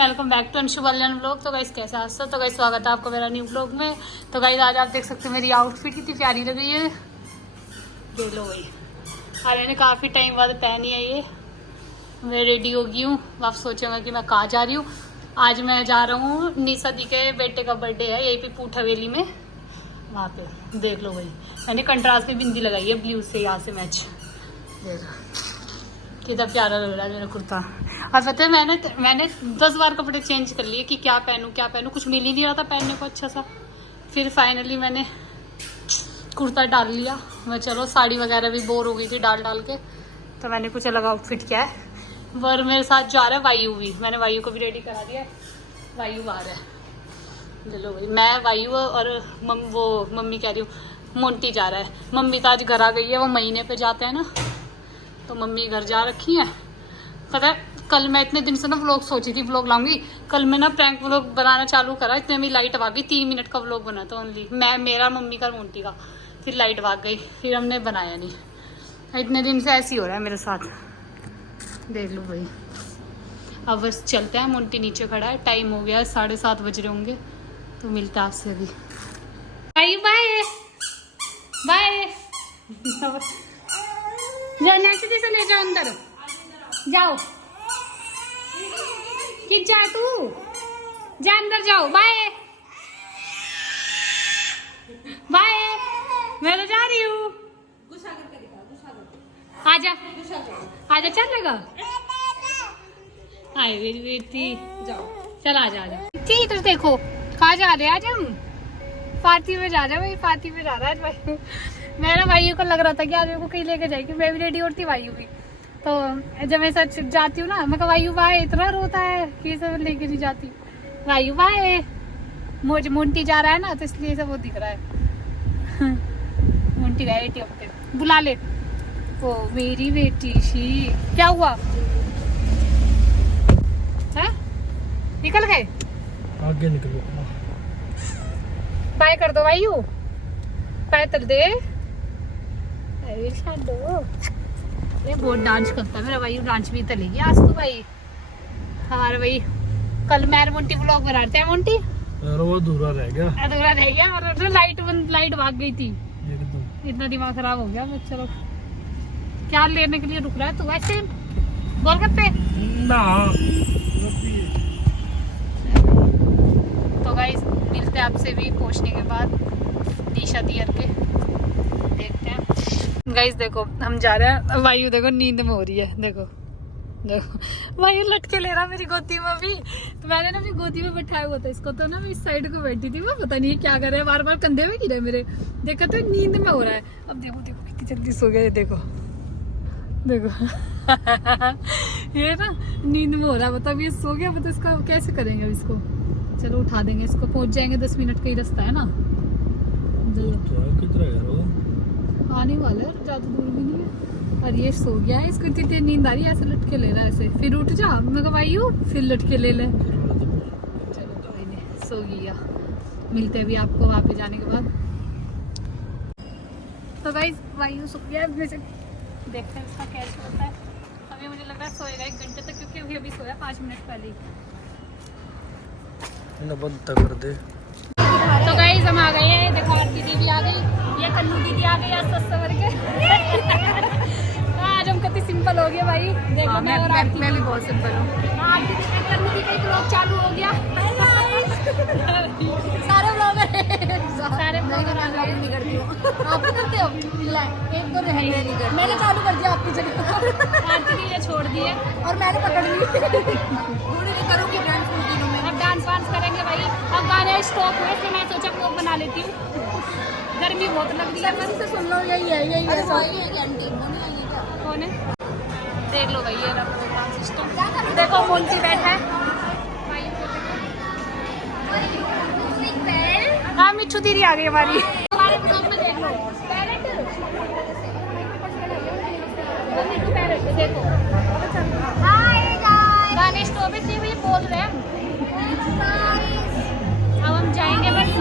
Welcome back to Anshu Baliyan vlog. तो guys कैसे हाथ तो गाइस स्वागत है आपको मेरा न्यू व्लॉग में। तो गाइस आज आप देख सकते हो मेरी आउटफिट कितनी प्यारी लग रही है। देख लो भाई, आज मैंने काफ़ी टाइम बाद पहनी है ये। मैं रेडी हो गई हूँ। आप सोचेंगे कि मैं कहाँ जा रही हूँ। आज मैं जा रहा हूँ निशा दी के बेटे का बर्थडे है यहीं पे पूठ हवेली में, वहाँ पे। देख लो भाई, मैंने कंट्रास्ट में बिंदी लगाई है ब्लू से, यहाँ से मैच। देखो कितना प्यारा लग रहा है मेरा कुर्ता। और पता है मैंने 10 बार कपड़े चेंज कर लिए कि क्या पहनूं, कुछ मिल ही नहीं रहा था पहनने को अच्छा सा। फिर फाइनली मैंने कुर्ता डाल लिया। मैं चलो साड़ी वगैरह भी बोर हो गई थी डाल के, तो मैंने कुछ अलग आउटफिट किया है। वर मेरे साथ जा रहा है वायु भी, मैंने वायु को भी रेडी करा दिया है। वायु बाहर है, चलो भाई। मैं वायु और मम्मी कह रही हूँ, मोंटी जा रहा है। मम्मी तो आज घर आ गई है, वो महीने पे जाते हैं ना, तो मम्मी घर जा रखी है। पता है कल मैं इतने दिन से ना व्लॉग सोची थी, व्लॉग लाऊंगी। कल मैं ना प्रैंक व्लॉग बनाना चालू करा, इतने में लाइट भाग गई। 3 मिनट का व्लॉग बना था ओनली, मेरा मम्मी का मोंटी का। फिर लाइट भाग गई, फिर हमने बनाया नहीं। इतने दिन से ऐसे ही हो रहा है मेरे साथ, देख लो भाई। अब बस चलते हैं, मोंटी नीचे खड़ा है, टाइम हो गया है 7:30 बज रहे होंगे। तो मिलता है आपसे अभी। Bye bye bye. नैन्सी से ले जाओ अंदर, जाओ। किस जा तू, जा अंदर जाओ। बाय बाय, मैं तो जा रही हूँ। आजा आजा, चलेगा। आए मेरी बेटी, जाओ चल आजा आजा। ठीक तो देखो कहाँ जा रहे हैं आज हम। पार्टी में जा रहे हैं भाई, पार्टी में जा रहा है भाई। मेरा भाइयों को लग रहा था कि आज मेरे को कहीं लेके जाएगी। मैं भी रेडी होती, वायु भी। तो जब मैं सच जाती हूँ ना, मैं कहा वायु भाई इतना रोता है कि सब लेके नहीं जाती। वायु भाई मोंटी जा रहा है ना, तो इसलिए सब वो दिख रहा है। मोंटी गया ATM पे, बुला ले। ओ मेरी बेटी शी, क्या हुआ है? निकल गए, आगे निकलो। बाय कर दो वायु, बाय कर दे। बहुत डांस करता है मेरा भाई, डांस भी चलेगी आज तो भाई। हमारे भाई कल मैं मोंटी व्लॉग बना रहे थे। मोंटी वो अधूरा रह गया और लाइट भाग गई थी, इतना दिमाग खराब हो गया। मैं चलो क्या लेने के लिए रुक रहा है तू? वैसे गोलगप्पे ना। तो गाइस मिलते हैं आपसे भी पहुंचने के बाद निशा दियर के, देखते हैं। गाइस देखो हम जा रहे हैं, वायु देखो नींद में हो रही है। देखो वायु लटके ले रहा मेरी गोदी में भी। तो मैंने ना अपनी गोदी में बैठाया हुआ था इसको, तो ना मैं इस साइड को बैठी थी। मैं पता नहीं क्या कर रहा है, बार बार कंधे में गिरा मेरे। देखा तो नींद में हो रहा है। अब देखो कितनी जल्दी सो गया। देखो ये ना नींद में हो रहा है। मतलब ये सो गया, मतलब इसका कैसे करेंगे अब इसको? चलो उठा देंगे इसको, पहुंच जाएंगे। 10 मिनट का ही रास्ता है ना, आने वाला है, ज्यादा दूर भी नहीं है। और ये सो गया है, इसको इतनी नींद आ रही है, ऐसे लटके ले रहा है ऐसे। फिर उठ जा, मैं कहा वायु फिर लटके ले ले। चलो कोई नहीं, सो गया। मिलते भी आपको वहाँ पे जाने के बाद। तो गाइस वायु सो गया, देखते हैं इसका कैसे होता है। अभी मुझे लग रहा है सोएगा 1 घंटे तक, क्योंकि अभी सोया 5 मिनट पहले ही। बंद कर दे। तो गाइस हम आ गए हैं, देखो आरती दीदी आ गई, ये कन्नू दीदी आ गई आज सस्ते के। आज हम कितनी सिंपल हो गए भाई। देखो मैं भी बहुत सिंपल हूँ। कन्नू दीदी का व्लॉग चालू हो गया। सारे ब्लॉगर आ गए। नहीं करती हो आप भी करते हो? एक तो है ही नहीं, मैंने चालू कर दिया आपकी जगह। आरती दीदी छोड़ दी है और मैंने पकड़ ली। थोड़ी नहीं करूँगी डांस, अब डांस वांस करेंगे भाई। अब गाने स्टॉप हुए थे, मैं सोचा व्लॉग बना लेती हूँ। गर्मी बहुत लग रही है। से सुन लो, यही है कौन है? देख लो भाई ये डांस सिस्टम। देखो मोंटी बैठा है। हाँ मिठू दीदी आ गई हमारी। हमारे ब्लॉग में देख लो, पैरेट देखो। गाने स्टॉप इसलिए मुझे बोल रहे हैं। अब हम जाएंगे बस।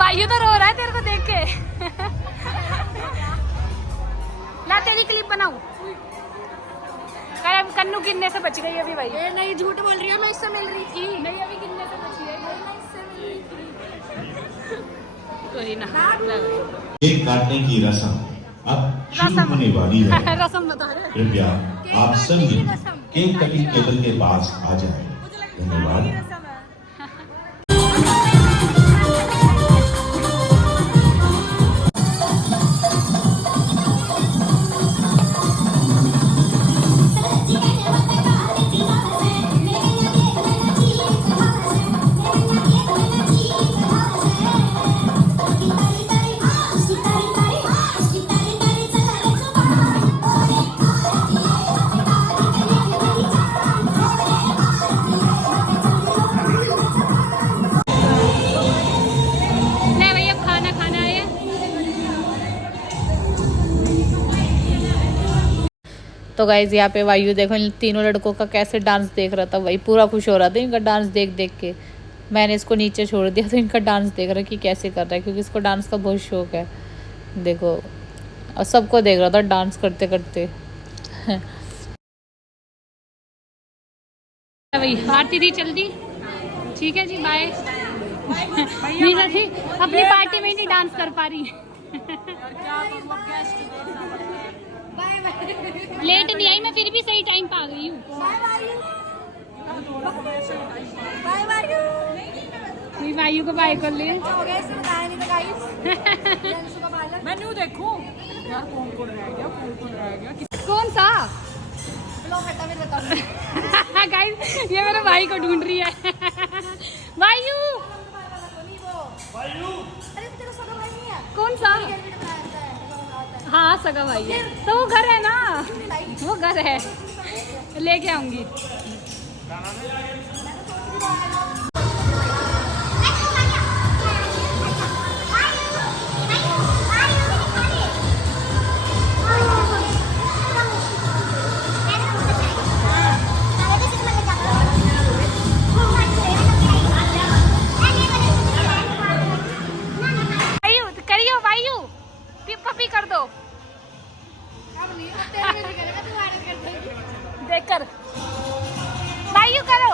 वायु तो रो रहा है तेरे को देख के। ला तेरी क्लिप बनाऊं। कन्नू गिरने से बच गई अभी भाई। ये नहीं झूठ बोल रही है, मैं इससे मिल रही थी। नहीं अभी गिरने से बची है। कोई ना। केक काटने की रस्म अब शुरू होने वाली है। रस्म बता रहे। कृपया आप सभी केक कटिंग टेबल के पास आ जाएं। धन्यवाद। तो गाइज यहाँ पे वायु देखो इन तीनों लड़कों का कैसे डांस देख रहा था, वही पूरा खुश हो रहा था इनका डांस देख देख के। मैंने इसको नीचे छोड़ दिया तो इनका डांस देख रहा कि कैसे कर रहा है, क्योंकि इसको डांस का बहुत शौक है। देखो और सबको देख रहा था डांस करते करते। भाई आरती दी जल्दी। ठीक है जी बाय। मीरा थी अपनी पार्टी में ही नहीं डांस कर पा रही। लेट नहीं आई मैं, फिर भी सही टाइम पे आ गई हूँ। वायु को बाय कर लिए। मेन्यू देखूं यार, कौन रह गया, कौन रह गया। कौन सा गाइस ये मेरे भाई को ढूंढ रही है। वायु कौन सा? हाँ सगा भाई है तो वो घर है ना, वो घर है, लेके आऊंगी। पपी कर दो देख कर। वायु करो।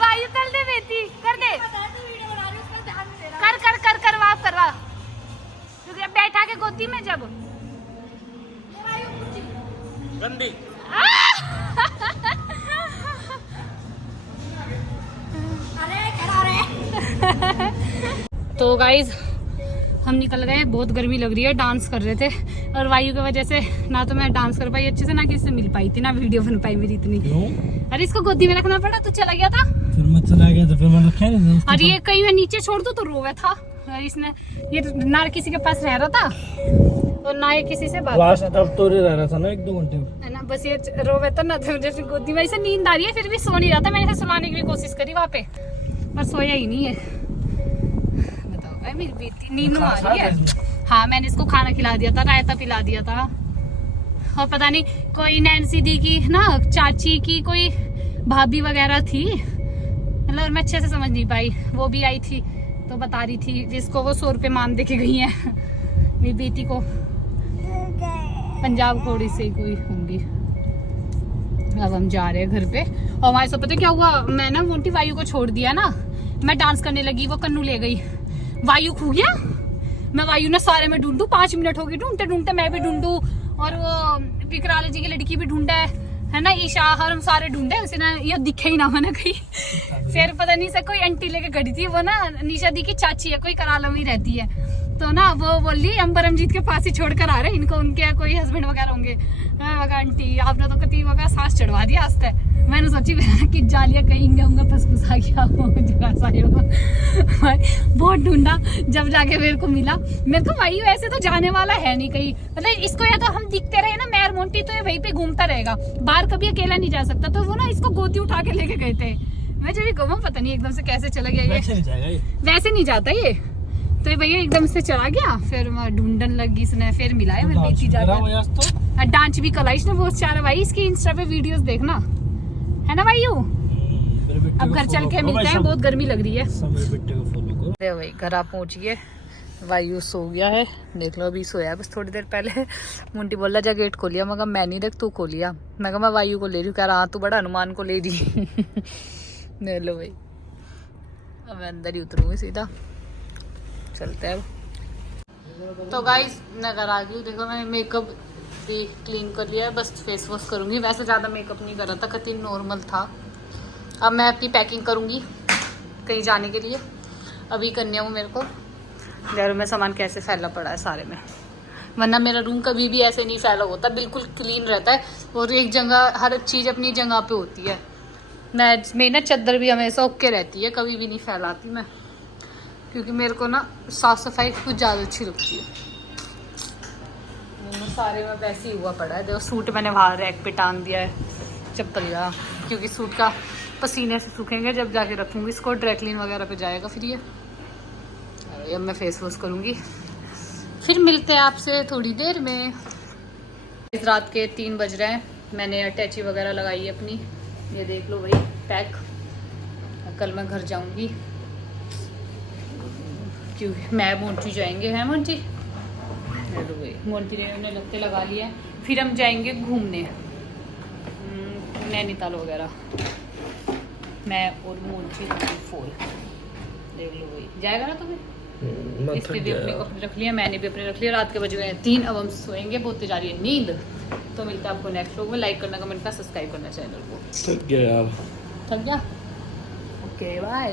वायु कर दे बेटी, कर दे। कर कर कर करवा करवा, क्योंकि अब बैठा के गोदी में जब गंदी। तो गाइज हम निकल गए, बहुत गर्मी लग रही है, डांस कर रहे थे और वायु की वजह से ना तो मैं डांस कर पाई अच्छे से, ना किसी से मिल पाई थी, ना वीडियो बन पाई मेरी इतनी। अरे इसको गोदी में रखना पड़ा, तू चला गया था। फिर मैं चला गया तो फिर मैं रखा नहीं। और ये कहीं मैं नीचे छोड़ दूं तो रोवे था। और इसने ये ना किसी के पास रह रहा था और ना ये किसी से बात लास्ट तब तो रह रहा था ना 1-2 घंटे है ना, बस ये रोवे तो ना, तो जैसे गोदी में ऐसे नींद आ रही है फिर भी सो नहीं रहा था। मैंने इसे सुलाने की भी कोशिश करी वहाँ पे, पर सोया ही नहीं है। बताओ भाई मेरी बेटी नींद आ रही है। हाँ मैंने इसको खाना खिला दिया था, रायता पिला दिया था। और पता नहीं कोई नैन्सी दी की ना चाची की कोई भाभी वगैरह थी, मतलब मैं अच्छे से समझ नहीं पाई। वो भी आई थी तो बता रही थी जिसको वो 100 रुपये मान दे के गई है मेरी बेटी को, पंजाब खोड़ी से कोई होंगी। अब हम जा रहे हैं घर पे। और हमारे साथ पता क्या हुआ, मैं ना मोटी वायु को छोड़ दिया ना, मैं डांस करने लगी, वो कन्नू ले गई, वायु खो गया। मैं वायु ने सारे में ढूंढू, 5 मिनट हो गए ढूंढते ढूंढते, मैं भी ढूंढू और वो विकराल जी की लड़की भी ढूंढा है ना ईशा हम सारे ढूंढे उसे ना ये दिखे ही ना मैंने कहीं। फिर पता नहीं से कोई आंटी लेके खड़ी थी, वो ना निशा दी की चाची है, कोई कराला में रहती है, तो ना वो बोली हम परमजीत के पास ही छोड़ कर आ रहे हैं इनको, उनके कोई हस्बैंड वगैरह होंगे। मैं वगैरह आंटी आपने तो कति वगैरह सांस चढ़वा दिया आज तक। मैंने सोची कि जालिया कहीं होंगे फसफुस आ गया बहुत ढूंढा, जब जाके मेरे को मिला। मेरे को भाई वैसे तो जाने वाला है नहीं कहीं, मतलब इसको या तो हम दिखते रहे ना मैर मोंटी तो ये वहीं पे घूमता रहेगा, बाहर कभी अकेला नहीं जा सकता, तो वो ना इसको गोदी उठा के लेके गए थे। मैं जब घूमा पता नहीं एकदम से कैसे चला गया ये, वैसे नहीं जाता ये, तो ये भैया एकदम से चला गया। फिर ढूंढन लगी इसने, फिर मिला है, फिर बेटी जाकर डांस भी कला इसने बहुत सारा। भाई इसकी इंस्टा पे वीडियोस देखना, है ना भाई। अब घर चल के मिलते हैं, बहुत गर्मी लग रही है। भाई घर आप पहुंच गए, वायु सो गया है, देख लो अभी सोया बस थोड़ी देर पहले। मुंटी बोला जा गेट खोलिया, मगर मैं नहीं, देख तू खोलिया। मैं मैं वायु को ले रही हूँ, कह रहा तू बड़ा हनुमान को ले रही। देख लो भाई, अब मैं अंदर ही उतरूंगी सीधा, चलते हैं अब। तो गाइस मैं घर आ गई हूँ, देखो मैंने मेकअप भी क्लीन कर लिया है, बस फेस वॉश करूँगी। वैसे ज़्यादा मेकअप नहीं कर रहा था, कति नॉर्मल था। अब मैं अपनी पैकिंग करूँगी कहीं जाने के लिए, अभी करनी है वो मेरे को। घर में सामान कैसे फैला पड़ा है सारे में, वरना मेरा रूम कभी भी ऐसे नहीं फैला होता, बिल्कुल क्लीन रहता है और एक जगह हर चीज़ अपनी जगह पे होती है। मेरी ना चादर भी हमेशा ओके रहती है, कभी भी नहीं फैलाती मैं, क्योंकि मेरे को ना साफ़ सफाई कुछ ज़्यादा अच्छी लगती है। सारे में वैसे ही हुआ पड़ा है। देखो सूट मैंने वहाँ रैक पे टांग दिया है, चप्पल का, क्योंकि सूट का पसीने से सूखेंगे, जब जाके रखूँगी इसको ड्राई क्लीन वगैरह पे जाएगा फिर ये। अब मैं फेस वॉश करूँगी, फिर मिलते हैं आपसे थोड़ी देर में। इस रात के 3 बज रहे हैं, मैंने अटैची वगैरह लगाई है अपनी, ये देख लो भाई पैक। कल मैं घर जाऊँगी क्योंकि मैं मोंटी जाएंगे, हैं मोंटी, मोंटी ने उन्हें लगते लगा लिया है। फिर हम जाएंगे घूमने नैनीताल वगैरह, मैं और मोंटी 4। देख लो भाई जाएगा ना तुम्हें। इसने भी अपने कपड़े रख लिया, मैंने भी अपने रख लिया। रात के बज गए 3, अब हम सोएंगे, बहुत जा रही है नींद। तो मिलता है आपको नेक्स्ट व्लॉग में। लाइक करना, कमेंट करना, सब्सक्राइब करना चैनल को। थक गया यार, थक गया, ओके बाय।